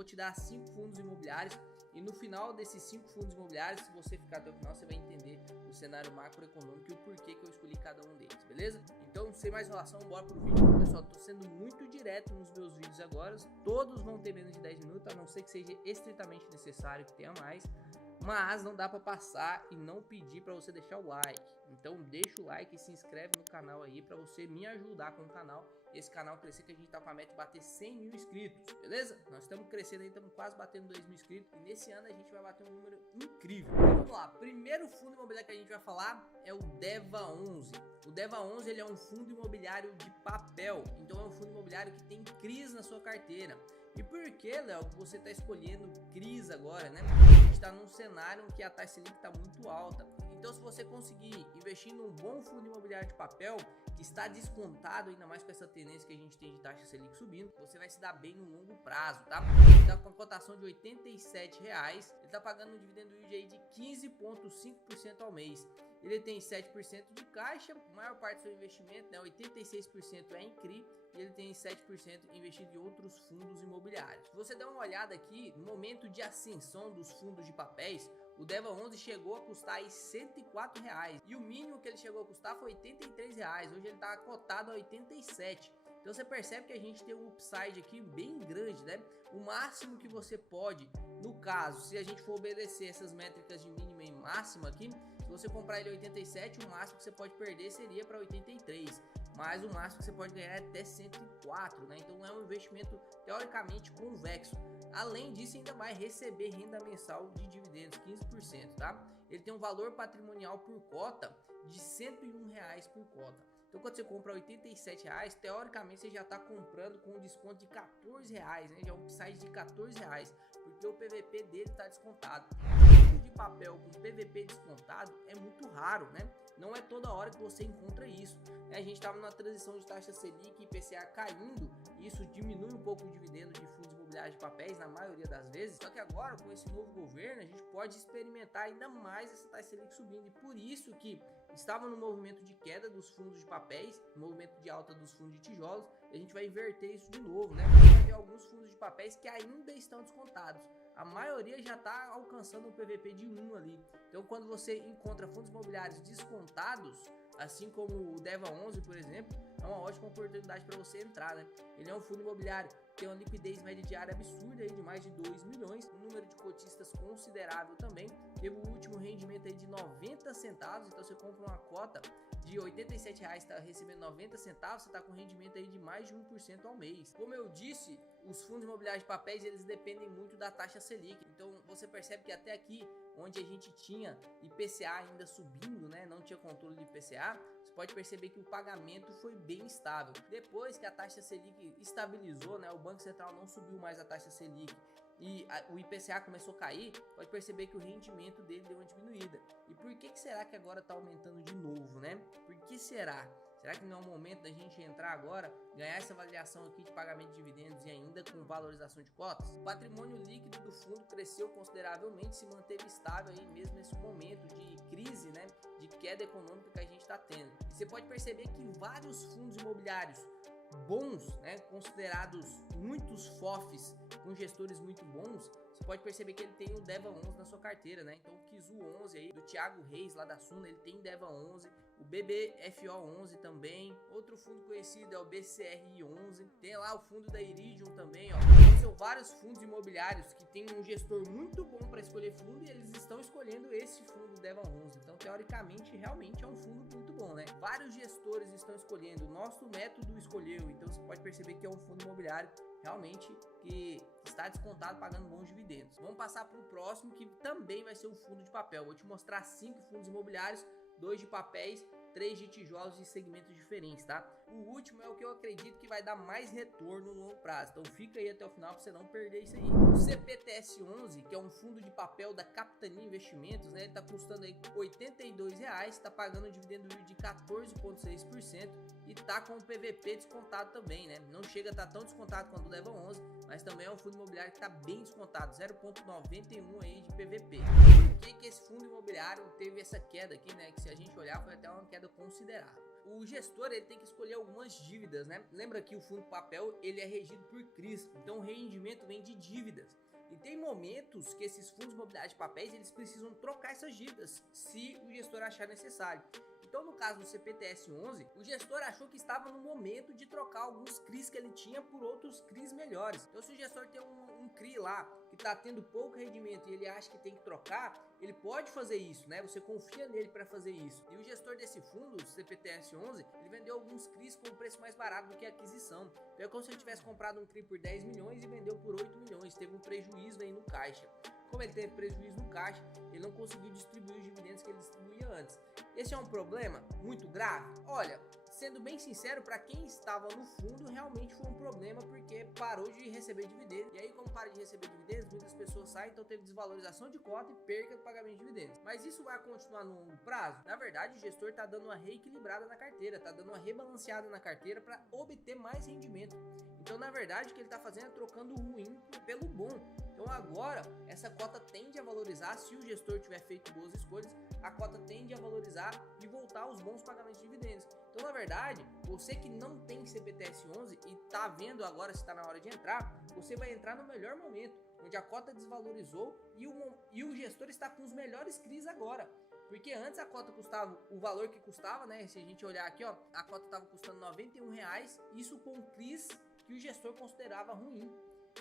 Vou te dar 5 fundos imobiliários e no final desses 5 fundos imobiliários, se você ficar até o final, você vai entender o cenário macroeconômico e o porquê que eu escolhi cada um deles, beleza? Então, sem mais enrolação, bora pro vídeo. Pessoal, tô sendo muito direto nos meus vídeos agora, todos vão ter menos de 10 minutos, a não ser que seja estritamente necessário que tenha mais. Mas não dá para passar e não pedir para você deixar o like. Então deixa o like e se inscreve no canal aí para você me ajudar com o canal. Esse canal crescer, que a gente tá com a meta de bater 100 mil inscritos, beleza? Nós estamos crescendo aí, estamos quase batendo 2 mil inscritos. E nesse ano a gente vai bater um número incrível. Vamos lá, primeiro fundo imobiliário que a gente vai falar é o DEVA11. O DEVA11 ele é um fundo imobiliário de papel. Então é um fundo imobiliário que tem CRIs na sua carteira. E por que, Léo, que você está escolhendo CRIs agora, né? A gente está num cenário em que a taxa Selic está muito alta. Então, se você conseguir investir num bom fundo imobiliário de papel, que está descontado, ainda mais com essa tendência que a gente tem de taxa Selic subindo, você vai se dar bem no longo prazo, tá? Ele está com a cotação de R$ 87,00, ele está pagando um dividendo yield aí de 15,5% ao mês. Ele tem 7% de caixa, a maior parte do seu investimento, né, 86% é em CRI, e ele tem 7% investido em outros fundos imobiliários. Se você der uma olhada aqui, no momento de ascensão dos fundos de papéis, o DEVA11 chegou a custar aí R$ 104,00 e o mínimo que ele chegou a custar foi R$ 83,00. Hoje ele está cotado a 87. Então você percebe que a gente tem um upside aqui bem grande, né? O máximo que você pode, no caso, se a gente for obedecer essas métricas de mínima e máxima aqui, se você comprar ele a 87, o máximo que você pode perder seria para 83. Mas o máximo que você pode ganhar é até 104, né? Então é um investimento teoricamente convexo. Além disso, ainda vai receber renda mensal de dividendos, 15%, tá? Ele tem um valor patrimonial por cota de R$ 101,00 por cota. Então quando você compra R$ 87,00, teoricamente você já está comprando com um desconto de R$ 14,00, né? Já é um upside de R$ 14,00, porque o PVP dele está descontado. Fundo de papel com PVP descontado é muito raro, né? Não é toda hora que você encontra isso. A gente estava na transição de taxa Selic e IPCA caindo, e isso diminui um pouco o dividendo de fundos imobiliários de papéis na maioria das vezes. Só que agora, com esse novo governo, a gente pode experimentar ainda mais essa taxa Selic subindo, e por isso que estava no movimento de queda dos fundos de papéis, no movimento de alta dos fundos de tijolos, e a gente vai inverter isso de novo, né? Você vai ver alguns fundos de papéis que ainda estão descontados. A maioria já está alcançando um PVP de 1 ali. Então, quando você encontra fundos imobiliários descontados, assim como o DEVA11, por exemplo, é uma ótima oportunidade para você entrar, né? Ele é um fundo imobiliário que tem uma liquidez média diária absurda aí de mais de 2 milhões, um número de cotistas considerável também. Teve o último rendimento aí de 90 centavos, então você compra uma cota de R$ 87,00, está recebendo 90 centavos, você está com rendimento aí de mais de 1% ao mês. Como eu disse, os fundos imobiliários de papéis, eles dependem muito da taxa Selic. Então você percebe que até aqui, onde a gente tinha IPCA ainda subindo, né, não tinha controle de IPCA, você pode perceber que o pagamento foi bem estável. Depois que a taxa Selic estabilizou, né, o Banco Central não subiu mais a taxa Selic e o IPCA começou a cair, pode perceber que o rendimento dele deu uma diminuída. E por que será que agora está aumentando de novo, né? Por que será? Será que não é o momento da gente entrar agora, ganhar essa avaliação aqui de pagamento de dividendos e ainda com valorização de cotas? O patrimônio líquido do fundo cresceu consideravelmente, se manteve estável aí mesmo nesse momento de crise, né, de queda econômica que a gente está tendo. E você pode perceber que vários fundos imobiliários bons, né, considerados muitos FOFs com gestores muito bons, você pode perceber que ele tem o DEVA11 na sua carteira, né? Então o KIZU11 aí, do Thiago Reis lá da Suna, ele tem DEVA11, o BBFO11 também, outro fundo conhecido é o BCRI11, tem lá o fundo da Iridium também, ó. Então, são vários fundos imobiliários que tem um gestor muito bom para escolher fundo e eles estão escolhendo esse fundo DEVA11. Então, teoricamente, realmente é um fundo muito bom, né? Vários gestores estão escolhendo, o nosso método escolheu, então você pode perceber que é um fundo imobiliário realmente que está descontado pagando bons dividendos. Vamos passar para o próximo, que também vai ser um fundo de papel. Vou te mostrar 5 fundos imobiliários, 2 de papéis, 3 de tijolos de segmentos diferentes, tá? O último é o que eu acredito que vai dar mais retorno no longo prazo, então fica aí até o final para você não perder isso aí. O CPTS11, que é um fundo de papel da Capitania Investimentos, né? Ele tá custando aí R$ 82,00, tá pagando um dividendo yield de 14,6% e tá com o PVP descontado também, né? Não chega a estar tão descontado quanto o DEVA11, mas também é um fundo imobiliário que tá bem descontado, 0,91 aí de PVP. Por que esse fundo imobiliário teve essa queda aqui, né? Que se a gente olhar foi até uma queda considerável. o gestor ele tem que escolher algumas dívidas, né? Lembra que o fundo papel ele é regido por CRIs, então o rendimento vem de dívidas. E tem momentos que esses fundos imobiliários de papéis eles precisam trocar essas dívidas, se o gestor achar necessário. Então, no caso do CPTS-11, o gestor achou que estava no momento de trocar alguns CRIs que ele tinha por outros CRIs melhores. Então, se o gestor tem um CRI lá que está tendo pouco rendimento e ele acha que tem que trocar, ele pode fazer isso, né? Você confia nele para fazer isso. E o gestor desse fundo, o CPTS-11, ele vendeu alguns CRIs com um preço mais barato do que a aquisição. Então, é como se ele tivesse comprado um CRI por 10 milhões e vendeu por 8 milhões. Teve um prejuízo aí no caixa. Como ele teve prejuízo no caixa, ele não conseguiu distribuir os dividendos que ele distribuía antes. Esse é um problema muito grave? Olha, sendo bem sincero, para quem estava no fundo, realmente foi um problema porque parou de receber dividendos. E aí, como para de receber dividendos, muitas pessoas saem, então teve desvalorização de cota e perca do pagamento de dividendos. Mas isso vai continuar no longo prazo? Na verdade, o gestor está dando uma reequilibrada na carteira, está dando uma rebalanceada na carteira para obter mais rendimento. Então, na verdade, o que ele está fazendo é trocando o ruim pelo bom. Então agora, essa cota tende a valorizar, se o gestor tiver feito boas escolhas, a cota tende a valorizar e voltar aos bons pagamentos de dividendos. Então, na verdade, você que não tem CPTS-11 e está vendo agora se está na hora de entrar, você vai entrar no melhor momento, onde a cota desvalorizou e o gestor está com os melhores CRIs agora. Porque antes a cota custava o valor que custava, né? Se a gente olhar aqui, ó, a cota estava custando R$91, isso com CRIs que o gestor considerava ruim.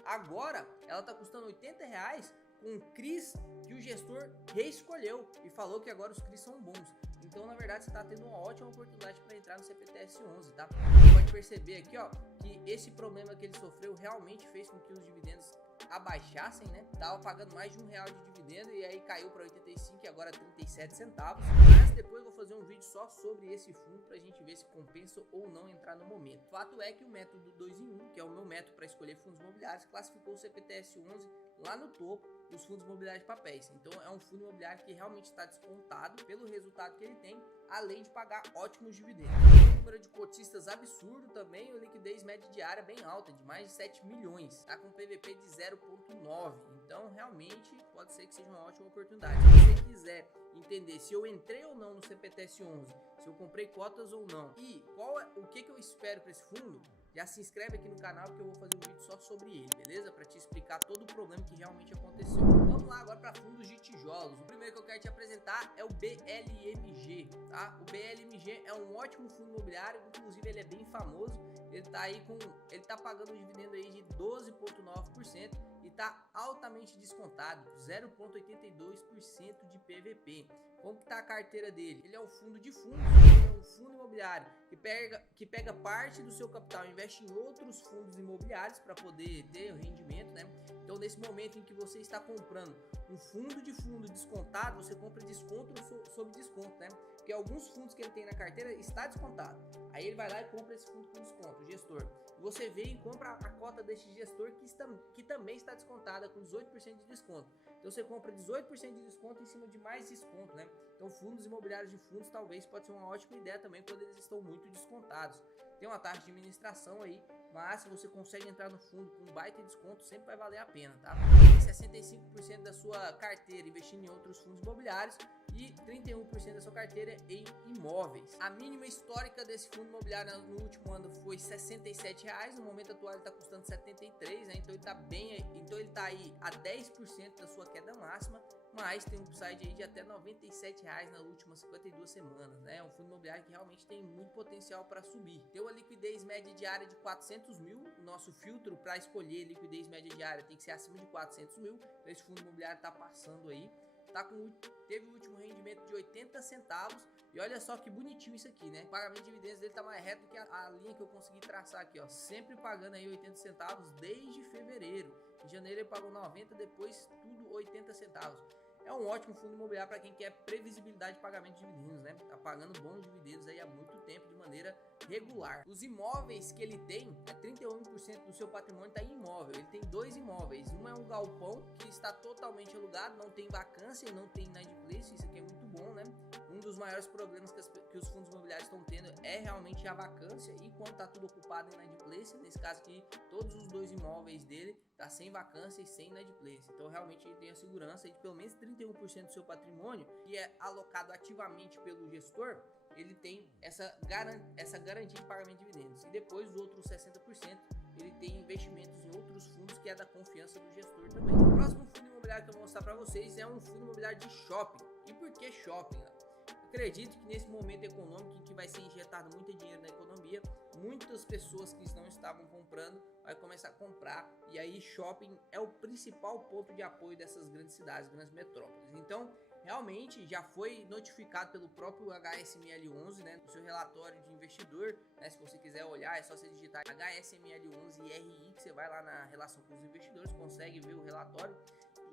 Agora ela está custando R$80 com CRIs que o gestor reescolheu e falou que agora os CRIs são bons. Então, na verdade, você está tendo uma ótima oportunidade para entrar no CPTS-11, tá? Você pode perceber aqui, ó, que esse problema que ele sofreu realmente fez com que os dividendos abaixassem, né? Tava pagando mais de R$1 de dividendo e aí caiu para 85 e agora 37 centavos. Mas depois eu vou fazer um vídeo só sobre esse fundo pra gente ver se compensa ou não entrar no momento. O fato é que o método 2 em 1, que é o meu método para escolher fundos imobiliários, classificou o CPTS-11 lá no topo dos fundos imobiliários de papéis. Então é um fundo imobiliário que realmente está descontado pelo resultado que ele tem, além de pagar ótimos dividendos. Tem um número de cotistas absurdo também, e liquidez média diária bem alta, de mais de 7 milhões. Tá com PVP de 0,9. Então realmente pode ser que seja uma ótima oportunidade. Se você quiser entender se eu entrei ou não no CPTS-11, se eu comprei cotas ou não e o que eu espero para esse fundo, já se inscreve aqui no canal que eu vou fazer um vídeo só sobre ele, beleza? Para te explicar todo o problema que realmente aconteceu. Vamos lá agora para fundos de tijolos. O primeiro que eu quero te apresentar é o BLMG, tá? O BLMG é um ótimo fundo imobiliário, inclusive ele é bem famoso. Ele tá pagando um dividendo aí de 12,9% e tá altamente descontado, 0,82% de PVP. Como que tá a carteira dele? Ele é um fundo de fundos, ele é um fundo imobiliário que pega parte do seu capital e investe em outros fundos imobiliários para poder ter o rendimento, né? Então, nesse momento em que você está comprando um fundo de fundo descontado, você compra desconto sobre desconto, né? Porque alguns fundos que ele tem na carteira está descontado. Aí ele vai lá e compra esse fundo com desconto, o gestor. E você vem e compra a cota desse gestor que também está descontada com 18% de desconto. Então você compra 18% de desconto em cima de mais desconto, né? Então fundos imobiliários de fundos talvez pode ser uma ótima ideia também quando eles estão muito descontados. Tem uma taxa de administração aí, mas se você consegue entrar no fundo com um baita desconto, sempre vai valer a pena, tá? Tem 65% da sua carteira investindo em outros fundos imobiliários e 31% da sua carteira em imóveis. A mínima histórica desse fundo imobiliário no último ano foi R$ 67,00, no momento atual ele está custando 73, né? Então ele tá aí a 10% da sua queda máxima, mas tem um upside aí de até R$ 97,00 nas últimas 52 semanas, né? É um fundo imobiliário que realmente tem muito potencial para subir. Tem uma liquidez média diária de 400 mil, o nosso filtro para escolher liquidez média diária tem que ser acima de 400 mil, então esse fundo imobiliário está passando aí. Teve o último rendimento de 80 centavos e olha só que bonitinho isso aqui, né? O pagamento de dividendos dele tá mais reto do que a linha que eu consegui traçar aqui, ó, sempre pagando aí 80 centavos desde fevereiro. Em janeiro ele pagou 90, depois tudo 80 centavos. É um ótimo fundo imobiliário para quem quer previsibilidade de pagamento de dividendos, né? Tá pagando bons dividendos aí há muito tempo de maneira regular. Os imóveis que ele tem, 31% do seu patrimônio tá em imóvel. Ele tem dois imóveis. Um é um galpão que está totalmente alugado, não tem vacância e não tem inadimplência, isso aqui é muito bom, né? Um dos maiores problemas que os fundos imobiliários estão tendo é realmente a vacância e quando está tudo ocupado em inadimplência, nesse caso aqui, todos os dois imóveis dele tá sem vacância e sem inadimplência. Então realmente ele tem a segurança de pelo menos 31% do seu patrimônio, que é alocado ativamente pelo gestor, ele tem essa garantia de pagamento de dividendos. E depois os outros 60%, ele tem investimentos em outros fundos que é da confiança do gestor também. O próximo fundo imobiliário que eu vou mostrar para vocês é um fundo imobiliário de shopping. E por que shopping? Acredito que nesse momento econômico em que vai ser injetado muito dinheiro na economia, muitas pessoas que não estavam comprando vai começar a comprar, e aí shopping é o principal ponto de apoio dessas grandes cidades, grandes metrópoles. Então, realmente já foi notificado pelo próprio HSML11, né, no seu relatório de investidor, né, se você quiser olhar é só você digitar HSML11 e RI, que você vai lá na relação com os investidores, consegue ver o relatório.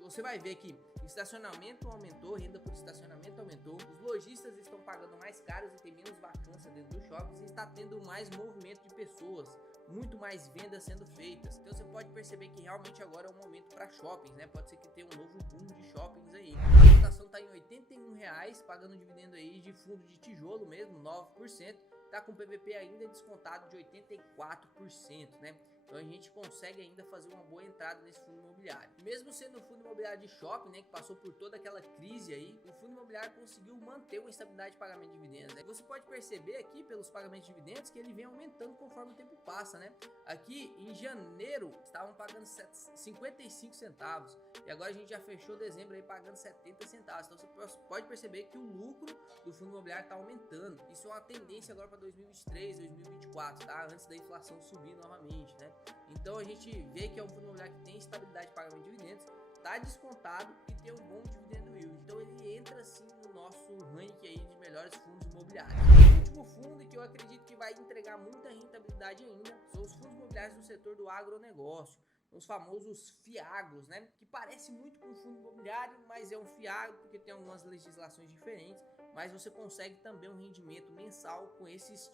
Você vai ver que estacionamento aumentou, renda por estacionamento aumentou, os lojistas estão pagando mais caros e tem menos vacância dentro dos shoppings e está tendo mais movimento de pessoas, muito mais vendas sendo feitas. Então você pode perceber que realmente agora é um momento para shoppings, né? Pode ser que tenha um novo boom de shoppings aí. A cotação está em R$81, pagando dividendo aí de fundo de tijolo mesmo, 9%, tá com PVP ainda descontado de 84%, né? Então a gente consegue ainda fazer uma boa entrada nesse fundo imobiliário. Mesmo sendo um fundo imobiliário de shopping, né, que passou por toda aquela crise aí, o fundo imobiliário conseguiu manter uma estabilidade de pagamento de dividendos, né? Você pode perceber aqui pelos pagamentos de dividendos que ele vem aumentando conforme o tempo passa, né? Aqui em janeiro estavam pagando 55 centavos e agora a gente já fechou dezembro aí pagando 70 centavos. Então você pode perceber que o lucro do fundo imobiliário está aumentando. Isso é uma tendência agora para 2023, 2024, tá? Antes da inflação subir novamente, né? Então a gente vê que é um fundo imobiliário que tem estabilidade de pagamento de dividendos, está descontado e tem um bom dividendo yield. Então ele entra sim no nosso ranking aí de melhores fundos imobiliários. O último fundo que eu acredito que vai entregar muita rentabilidade ainda são os fundos imobiliários do setor do agronegócio, os famosos FIAGROS, né? Que parece muito com um fundo imobiliário, mas é um FIAGRO porque tem algumas legislações diferentes, mas você consegue também um rendimento mensal com esse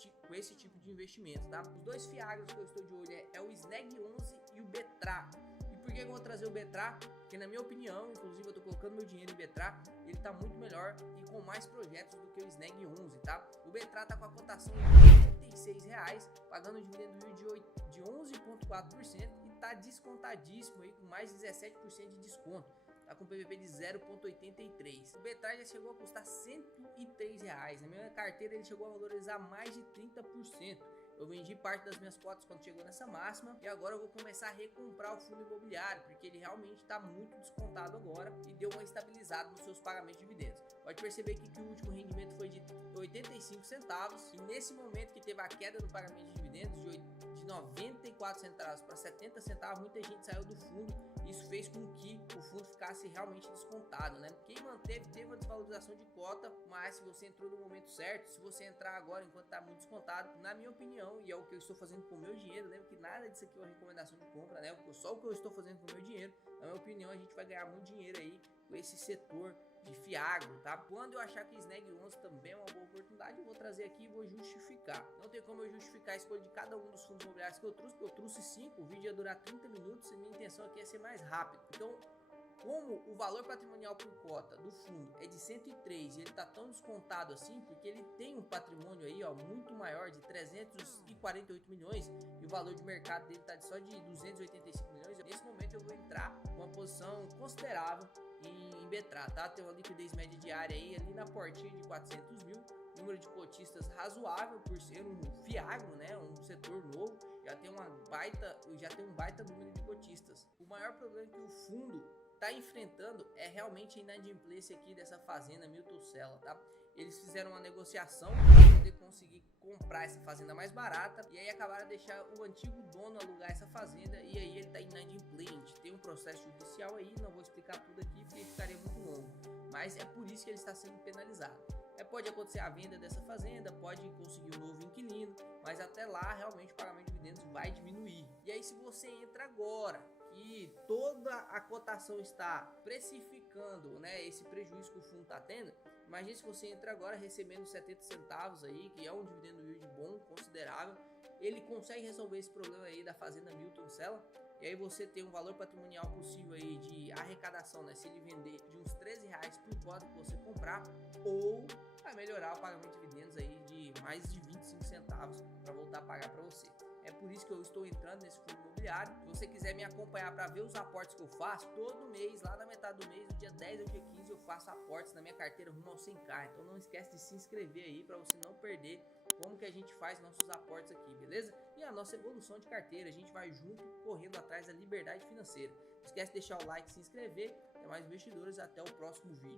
tipo de investimento, tá? Os dois FIAGROS que eu estou de olho é o SNEG11 e o BETRA. E por que eu vou trazer o BETRA? Porque na minha opinião, inclusive eu estou colocando meu dinheiro em BETRA, ele está muito melhor e com mais projetos do que o SNEG11, tá? O BETRA está com a cotação de R$86, pagando um dividendo yield de 11,4% e está descontadíssimo aí com mais de 17% de desconto. Tá com PVP de 0,83. O BETRA já chegou a custar R$103. Na minha carteira ele chegou a valorizar mais de 30%. Eu vendi parte das minhas cotas quando chegou nessa máxima e agora eu vou começar a recomprar o fundo imobiliário, porque ele realmente está muito descontado agora e deu uma estabilizada nos seus pagamentos de dividendos. Pode perceber aqui que o último rendimento foi de 85 centavos e nesse momento que teve a queda no pagamento de dividendos de 94 centavos para 70 centavos, muita gente saiu do fundo. Isso fez com que o fundo ficasse realmente descontado, né? Quem manteve teve uma desvalorização de cota, mas se você entrou no momento certo, se você entrar agora enquanto está muito descontado, na minha opinião, e é o que eu estou fazendo com o meu dinheiro, lembra que nada disso aqui é uma recomendação de compra, né? Só o que eu estou fazendo com o meu dinheiro, na minha opinião, a gente vai ganhar muito dinheiro aí com esse setor de FIAGRO, tá? Quando eu achar que SNEG11 também é uma boa oportunidade, eu vou trazer aqui e vou justificar. Não tem como eu justificar a escolha de cada um dos fundos imobiliários que eu trouxe, porque eu trouxe 5, o vídeo ia durar 30 minutos e minha intenção aqui é ser mais rápido. Então, como o valor patrimonial por cota do fundo é de 103 e ele tá tão descontado assim, porque ele tem um patrimônio aí, ó, muito maior de 348 milhões e o valor de mercado dele tá só de 285 milhões, nesse momento eu vou entrar com uma posição considerável em BETRA, tá? Tem uma liquidez média diária aí ali na portinha de 400 mil, número de cotistas razoável por ser um FIAGRO, né? Um setor novo, já tem um baita número de cotistas. O maior problema que o fundo está enfrentando é realmente a inadimplência aqui dessa fazenda Milton Sela, tá? Eles fizeram uma negociação para poder conseguir comprar essa fazenda mais barata e aí acabaram de deixar o antigo dono alugar essa fazenda e aí ele está inadimplente. Tem um processo judicial aí, não vou explicar tudo aqui porque ficaria muito longo, mas é por isso que ele está sendo penalizado. Pode acontecer a venda dessa fazenda, pode conseguir um novo inquilino, mas até lá realmente o pagamento de dividendos vai diminuir. E aí se você entra agora que toda a cotação está precificando, né, esse prejuízo que o fundo está tendo, imagine se você entra agora recebendo 70 centavos aí, que é um dividendo yield bom, considerável, ele consegue resolver esse problema aí da fazenda Milton Sela. e aí você tem um valor patrimonial possível aí de arrecadação, né? Se ele vender de uns R$13 por cota que você comprar, ou vai melhorar o pagamento de dividendos aí de mais de 25 centavos para voltar a pagar para você. É por isso que eu estou entrando nesse fundo imobiliário. Se você quiser me acompanhar para ver os aportes que eu faço, todo mês, lá na metade do mês, do dia 10 ao dia 15, eu faço aportes na minha carteira rumo ao 100k. Então não esquece de se inscrever aí para você não perder como que a gente faz nossos aportes aqui, beleza? E a nossa evolução de carteira, a gente vai junto correndo atrás da liberdade financeira. Não esquece de deixar o like, se inscrever. Até mais investidores, até o próximo vídeo.